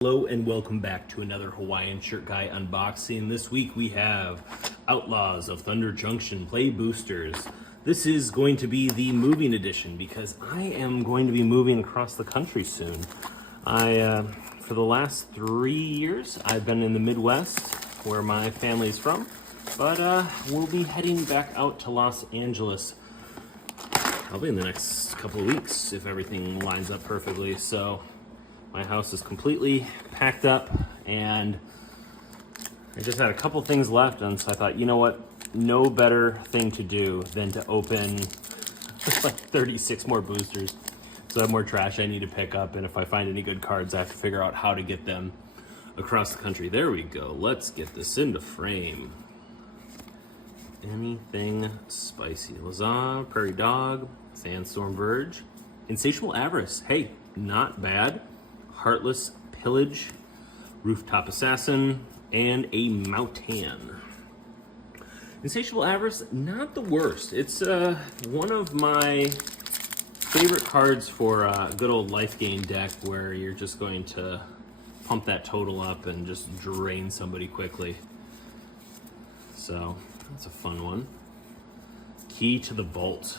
Hello and welcome back to another Hawaiian Shirt Guy unboxing. This week we have Outlaws of Thunder Junction Play Boosters. This is going to be the moving edition because I am going to be moving across the country soon. For the last 3 years, I've been in the Midwest where my family is from, but we'll be heading back out to Los Angeles probably in the next couple of weeks if everything lines up perfectly. So my house is completely packed up and I just had a couple things left, and so I thought, you know what, no better thing to do than to open like 36 more boosters. So I have more trash I need to pick up, and if I find any good cards, I have to figure out how to get them across the country. There we go. Let's get this into frame. Anything spicy. Lazar, Prairie Dog, Sandstorm Verge, Insatiable Avarice. Hey, not bad. Heartless Pillage, Rooftop Assassin, and a Moutan. Insatiable Avarice, not the worst. It's one of my favorite cards for a good old life gain deck where you're just going to pump that total up and just drain somebody quickly. So that's a fun one. Key to the Vault,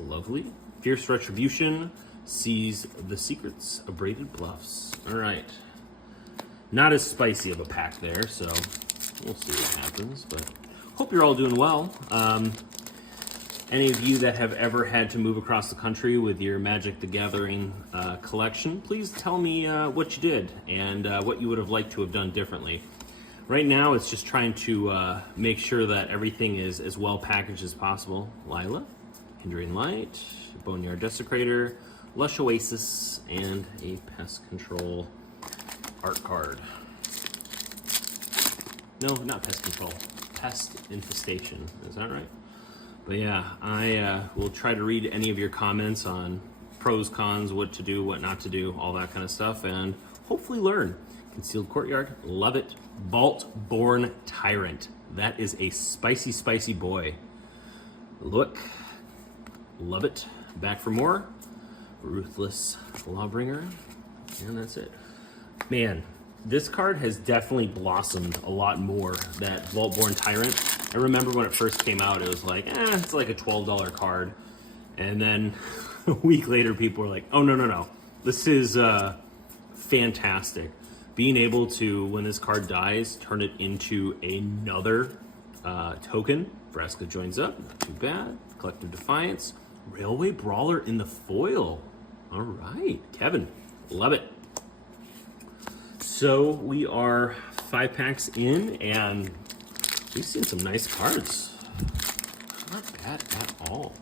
lovely. Fierce Retribution, Sees the Secrets, Abraded Bluffs. All right. Not as spicy of a pack there, so we'll see what happens, but hope you're all doing well. Any of you that have ever had to move across the country with your Magic the Gathering collection, please tell me what you did and what you would have liked to have done differently. Right now, it's just trying to make sure that everything is as well packaged as possible. Lila, Hindering Light, Boneyard Desecrator, Lush Oasis, and a Pest Control art card. No, not Pest Control. Pest Infestation. Is that right? But yeah, I will try to read any of your comments on pros, cons, what to do, what not to do, all that kind of stuff, and hopefully learn. Concealed Courtyard, love it. Vault-Born Tyrant. That is a spicy, spicy boy. Look, love it. Back for more. Ruthless Lawbringer, and that's it. Man, this card has definitely blossomed a lot more, that Vault-Born Tyrant. I remember when it first came out, it was like, it's like a $12 card. And then a week later, people were like, oh, no. This is fantastic. Being able to, when this card dies, turn it into another token. Vraska joins up, not too bad. Collective Defiance. Railway Brawler in the foil. All right, Kevin, love it. So we are 5 packs in, and we've seen some nice cards. Not bad at all.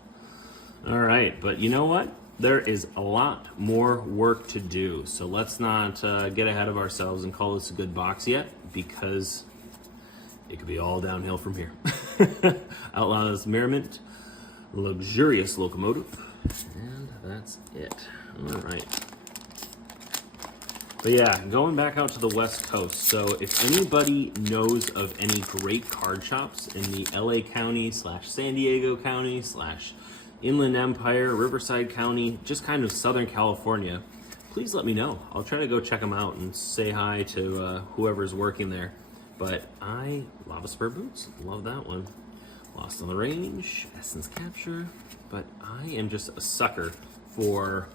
All right, but you know what? There is a lot more work to do. So let's not get ahead of ourselves and call this a good box yet, because it could be all downhill from here. Outlaws Merriment, Luxurious Locomotive, and that's it. All right. But yeah, going back out to the West Coast. So if anybody knows of any great card shops in the LA County / San Diego County / Inland Empire, Riverside County, just kind of Southern California, please let me know. I'll try to go check them out and say hi to whoever's working there. But Lava Spur Boots, love that one. Lost on the Range, Essence Capture, but I am just a sucker for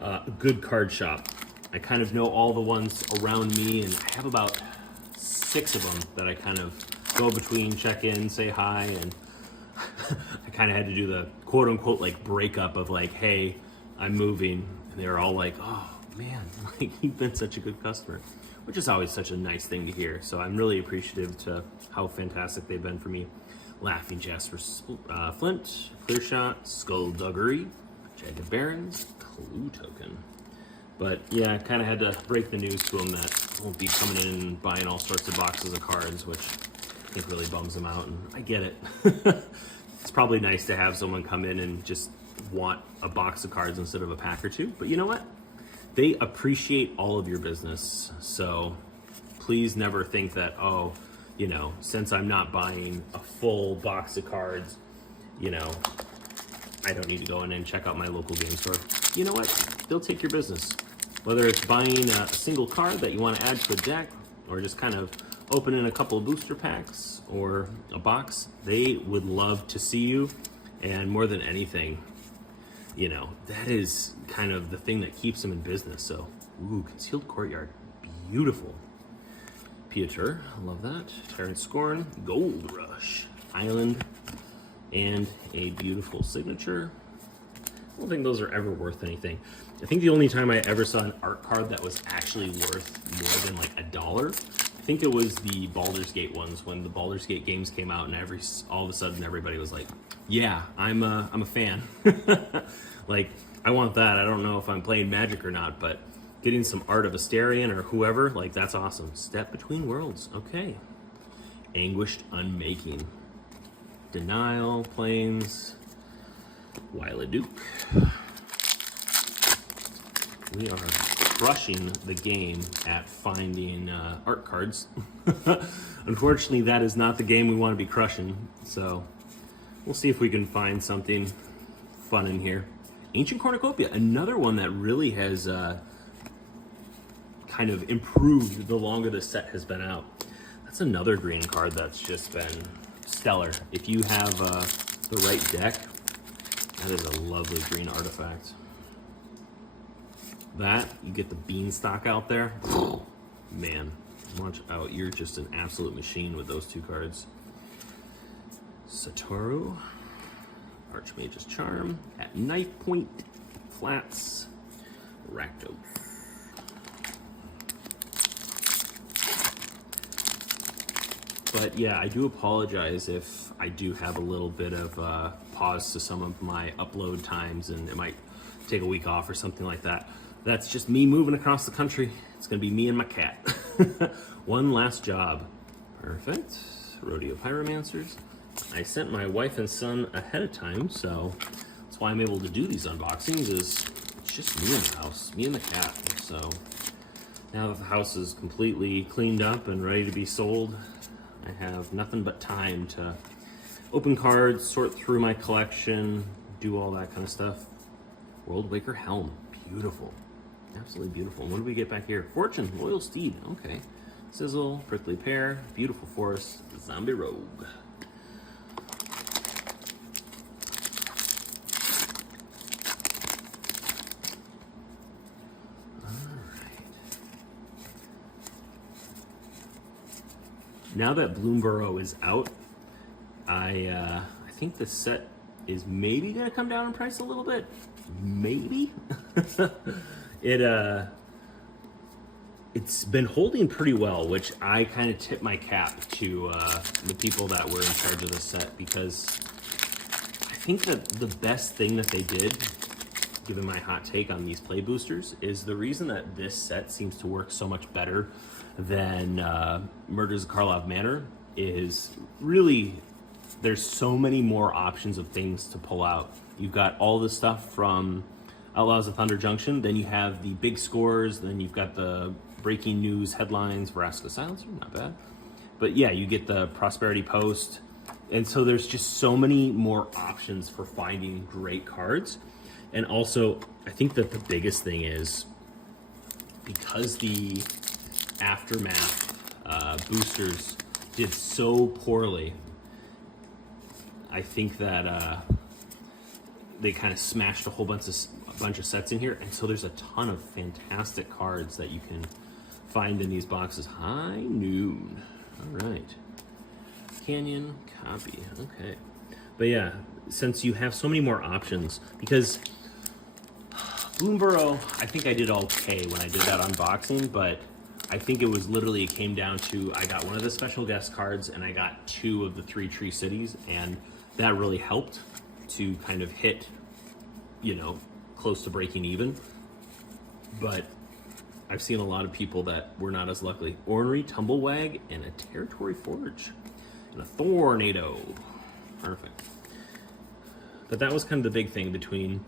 a good card shop. I kind of know all the ones around me, and I have about 6 of them that I kind of go between, check in, say hi, and I kind of had to do the quote-unquote like breakup of like, hey, I'm moving, and they were all like, oh man, like you've been such a good customer, which is always such a nice thing to hear. So I'm really appreciative to how fantastic they've been for me. Laughing Jasper Flint, Clear Shot, Skullduggery, Jagged Barons, Clue Token. But yeah, I kind of had to break the news to them that I won't be coming in and buying all sorts of boxes of cards, which I think really bums them out, and I get it. It's probably nice to have someone come in and just want a box of cards instead of a pack or two, but you know what? They appreciate all of your business, so please never think that, oh, you know, since I'm not buying a full box of cards, you know, I don't need to go in and check out my local game store. You know what? They'll take your business. Whether it's buying a single card that you want to add to a deck, or just kind of opening a couple of booster packs or a box, they would love to see you. And more than anything, you know, that is kind of the thing that keeps them in business. So, ooh, Concealed Courtyard, beautiful. Pieter, I love that. Terrence Scorn, Gold Rush, Island, and a beautiful signature. I don't think those are ever worth anything. I think the only time I ever saw an art card that was actually worth more than like $1, I think it was the Baldur's Gate ones, when the Baldur's Gate games came out, and all of a sudden everybody was like, yeah, I'm a fan. Like, I want that. I don't know if I'm playing Magic or not, but getting some art of Asterion or whoever, like, that's awesome. Step Between Worlds, okay. Anguished Unmaking. Denial, Plains, Wila Duke. We are crushing the game at finding art cards. Unfortunately, that is not the game we want to be crushing, so we'll see if we can find something fun in here. Ancient Cornucopia, another one that really has kind of improved the longer the set has been out. That's another green card that's just been stellar. If you have the right deck, that is a lovely green artifact. That, you get the Beanstalk out there. Man, watch out. You're just an absolute machine with those two cards. Satoru, Archmage's Charm, at Knife Point, Flats, Rakdos. But yeah, I do apologize if I do have a little bit of pause to some of my upload times, and it might take a week off or something like that. That's just me moving across the country. It's gonna be me and my cat. One last job. Perfect. Rodeo Pyromancers. I sent my wife and son ahead of time, so that's why I'm able to do these unboxings, is it's just me in the house, me and the cat. So now that the house is completely cleaned up and ready to be sold, I have nothing but time to open cards, sort through my collection, do all that kind of stuff. World Waker Helm, beautiful. Absolutely beautiful. What do we get back here? Fortune, Loyal Steed, okay. Sizzle, Prickly Pear, Beautiful Forest, Zombie Rogue. Now that Bloomburrow is out, I think the set is maybe gonna come down in price a little bit. Maybe. It's been holding pretty well, which I kind of tip my cap to the people that were in charge of the set, because I think that the best thing that they did, given my hot take on these play boosters, is the reason that this set seems to work so much better than Murders of Karlov Manor is really, there's so many more options of things to pull out. You've got all the stuff from Outlaws of Thunder Junction, then you have the big scores, then you've got the breaking news headlines, Vraska Silencer, not bad. But yeah, you get the Prosperity Post, and so there's just so many more options for finding great cards. And also, I think that the biggest thing is, because the Aftermath boosters did so poorly, I think that they kind of smashed a whole bunch of sets in here, and so there's a ton of fantastic cards that you can find in these boxes. High Noon, all right. Canyon, copy, okay. But yeah, since you have so many more options, because Bloomburrow, I think I did okay when I did that unboxing, but I think it was literally, it came down to, I got one of the special guest cards and I got 2 of the 3 Tree Cities, and that really helped to kind of hit, you know, close to breaking even. But I've seen a lot of people that were not as lucky. Ornery Tumblewag and a Territory Forge and a Thornado. Perfect. But that was kind of the big thing between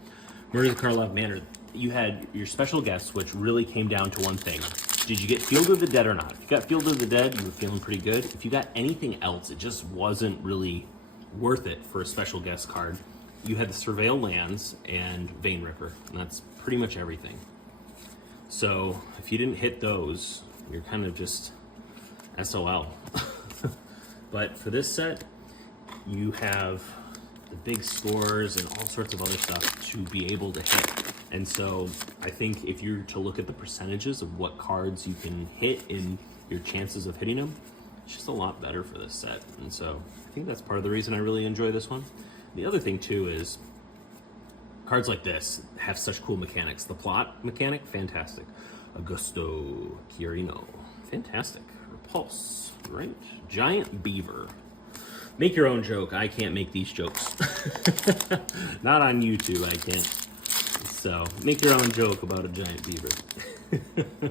Murders of Karlov Manor. You had your special guests, which really came down to one thing. Did you get Field of the Dead or not? If you got Field of the Dead, you were feeling pretty good. If you got anything else, it just wasn't really worth it for a special guest card. You had the Surveil Lands and Vein Ripper, and that's pretty much everything. So if you didn't hit those, you're kind of just SOL. But for this set, you have the big scores and all sorts of other stuff to be able to hit. And so I think if you're to look at the percentages of what cards you can hit and your chances of hitting them, it's just a lot better for this set. And so I think that's part of the reason I really enjoy this one. The other thing too is cards like this have such cool mechanics. The plot mechanic, fantastic. Augusto Chiarino, fantastic. Repulse, right? Giant Beaver. Make your own joke. I can't make these jokes. Not on YouTube, I can't. So make your own joke about a giant beaver. All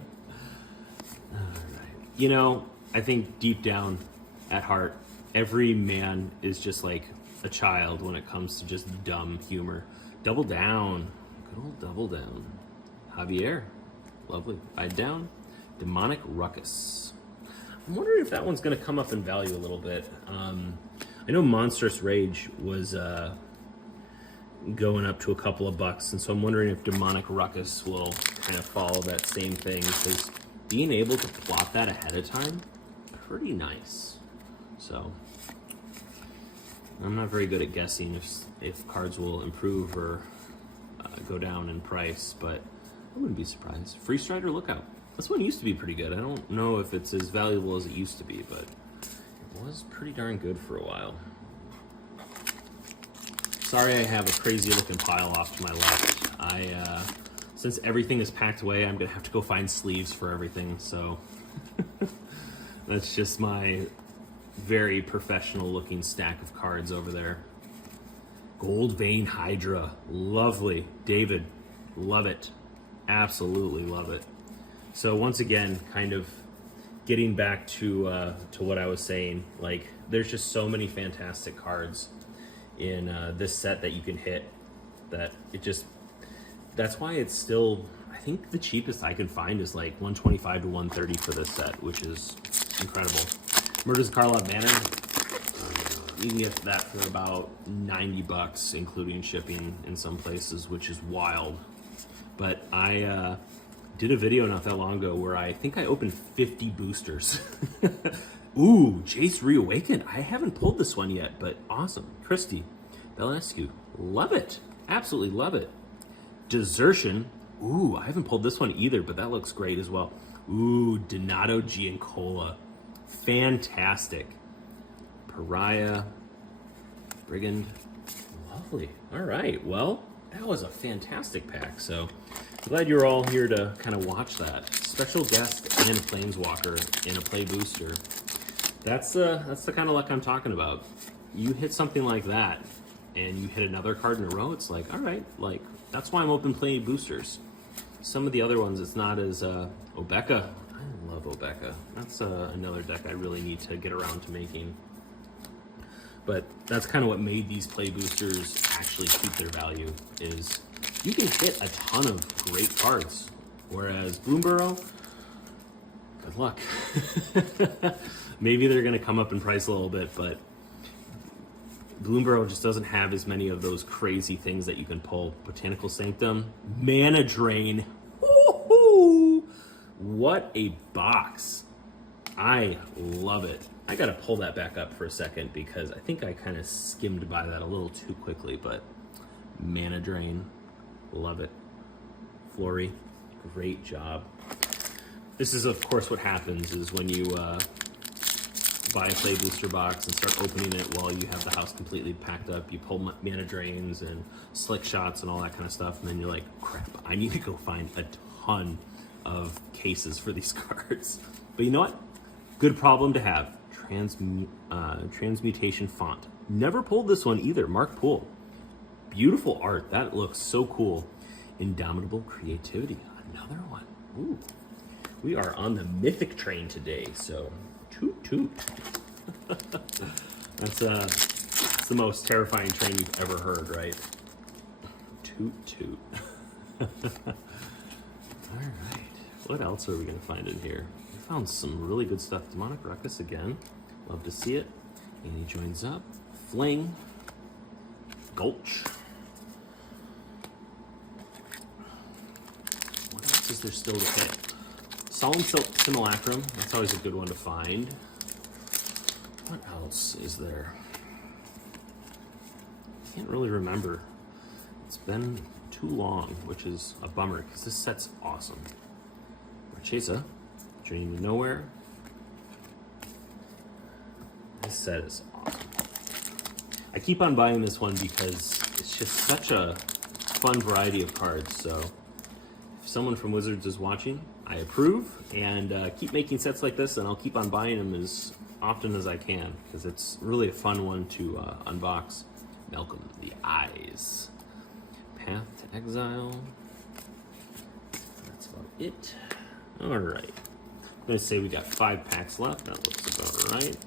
right. You know, I think deep down at heart, every man is just like a child when it comes to just dumb humor. Double Down. Good old Double Down. Javier. Lovely. Bide Down. Demonic Ruckus. I'm wondering if that one's going to come up in value a little bit. I know Monstrous Rage was going up to a couple of bucks, and so I'm wondering if Demonic Ruckus will kind of follow that same thing, because being able to plot that ahead of time, pretty nice. So I'm not very good at guessing if cards will improve or go down in price, but I wouldn't be surprised. Free Strider Lookout. This one used to be pretty good. I don't know if it's as valuable as it used to be, but it was pretty darn good for a while. Sorry I have a crazy looking pile off to my left. Since everything is packed away, I'm gonna have to go find sleeves for everything, so that's just my very professional looking stack of cards over there. Gold Vein Hydra, lovely. David, love it. Absolutely love it. So once again, kind of getting back to what I was saying, like there's just so many fantastic cards in this set that you can hit that it just, that's why it's still, I think the cheapest I can find is like 125 to 130 for this set, which is incredible. Murders of Karlov Manor, you can get that for about 90 bucks, including shipping in some places, which is wild. But I did a video not that long ago where I think I opened 50 boosters. Ooh, Jace Reawakened. I haven't pulled this one yet, but awesome. Christy, Belescu, love it. Absolutely love it. Desertion. Ooh, I haven't pulled this one either, but that looks great as well. Ooh, Donato Giancola. Fantastic. Pariah. Brigand. Lovely. All right, well, that was a fantastic pack, so I'm glad you're all here to kind of watch that. Special guest and Planeswalker in a play booster. That's the kind of luck I'm talking about. You hit something like that, and you hit another card in a row, it's like, all right, like, that's why I'm open playing boosters. Some of the other ones, it's not as, Obeka. I love Obeka. That's another deck I really need to get around to making. But that's kind of what made these play boosters actually keep their value, is you can hit a ton of great cards. Whereas Bloomburrow, good luck. Maybe they're going to come up in price a little bit, but Bloomburrow just doesn't have as many of those crazy things that you can pull. Botanical Sanctum, Mana Drain. Woo-hoo! What a box. I love it. I got to pull that back up for a second because I think I kind of skimmed by that a little too quickly, but Mana Drain, love it. Flurry, great job. This is, of course, what happens is when you buy a play booster box and start opening it while you have the house completely packed up. You pull Mana Drains and Slick Shots and all that kind of stuff, and then you're like, crap, I need to go find a ton of cases for these cards. But you know what? Good problem to have. Transmutation Font. Never pulled this one either. Mark Poole. Beautiful art. That looks so cool. Indomitable Creativity. Another one. Ooh. We are on the mythic train today, so toot toot. That's the most terrifying train you've ever heard, right? Toot toot. All right. What else are we going to find in here? We found some really good stuff. Demonic Ruckus again. Love to see it. And he joins up. Fling. Gulch. What else much is there still to hit? Solemn Simulacrum, that's always a good one to find. What else is there? I can't really remember. It's been too long, which is a bummer because this set's awesome. Marchesa, Journey to Nowhere. This set is awesome. I keep on buying this one because it's just such a fun variety of cards. So if someone from Wizards is watching, I approve, and keep making sets like this, and I'll keep on buying them as often as I can because it's really a fun one to unbox. Malcolm the Eyes. Path to Exile. That's about it. All right. I'm going to say we got 5 packs left. That looks about right.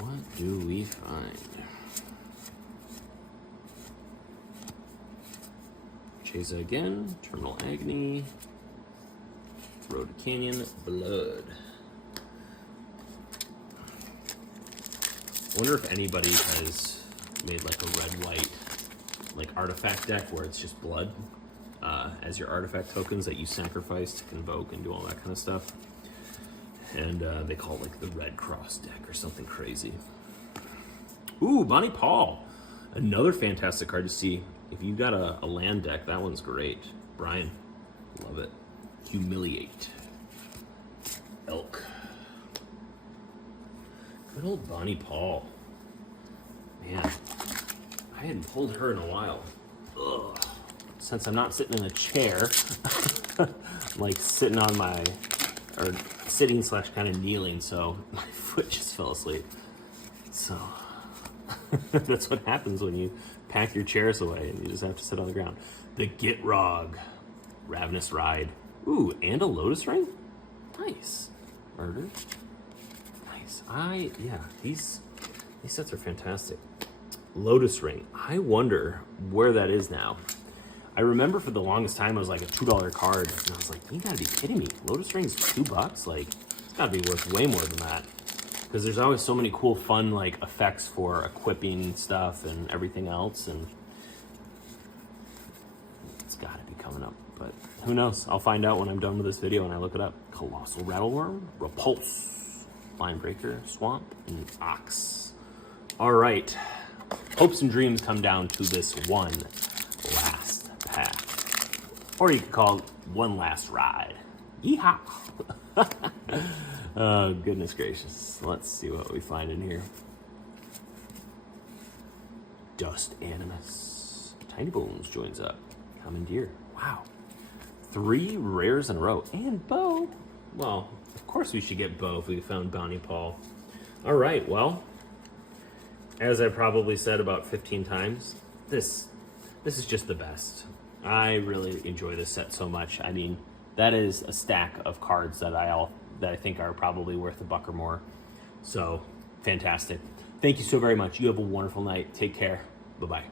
What do we find? Chesa again. Eternal Agony. Road to Canyon. Blood. I wonder if anybody has made like a red-white like artifact deck where it's just blood as your artifact tokens that you sacrifice to convoke and do all that kind of stuff. And they call it like the Red Cross deck or something crazy. Ooh, Bonnie Paul. Another fantastic card to see. If you've got a land deck, that one's great. Brian, love it. Humiliate. Elk. Good old Bonnie Paul. Man, I hadn't pulled her in a while. Ugh. Since I'm not sitting in a chair, I'm like sitting on my, or sitting / kind of kneeling, so my foot just fell asleep. So that's what happens when you pack your chairs away and you just have to sit on the ground. The Gitrog. Ravenous Ride. Ooh, and a Lotus Ring? Nice. Murder. Yeah, these sets are fantastic. Lotus Ring. I wonder where that is now. I remember for the longest time it was like a $2 card, and I was like, you gotta be kidding me. Lotus Ring's $2? Like, it's gotta be worth way more than that. Because there's always so many cool, fun, like, effects for equipping stuff and everything else, and it's gotta be coming up. But who knows? I'll find out when I'm done with this video and I look it up. Colossal Rattleworm, Repulse, Linebreaker, Swamp, and Ox. All right. Hopes and dreams come down to this one last pack. Or you could call it one last ride. Yeehaw! Oh, goodness gracious. Let's see what we find in here. Dust Animus. Tiny Bones joins up. Commandeer. Wow. 3 rares in a row. And Bo. Well, of course we should get Bo if we found Bonnie Paul. All right, well, as I probably said about 15 times, this is just the best. I really enjoy this set so much. I mean, that is a stack of cards that I think are probably worth $1 or more. So, fantastic. Thank you so very much. You have a wonderful night. Take care. Bye-bye.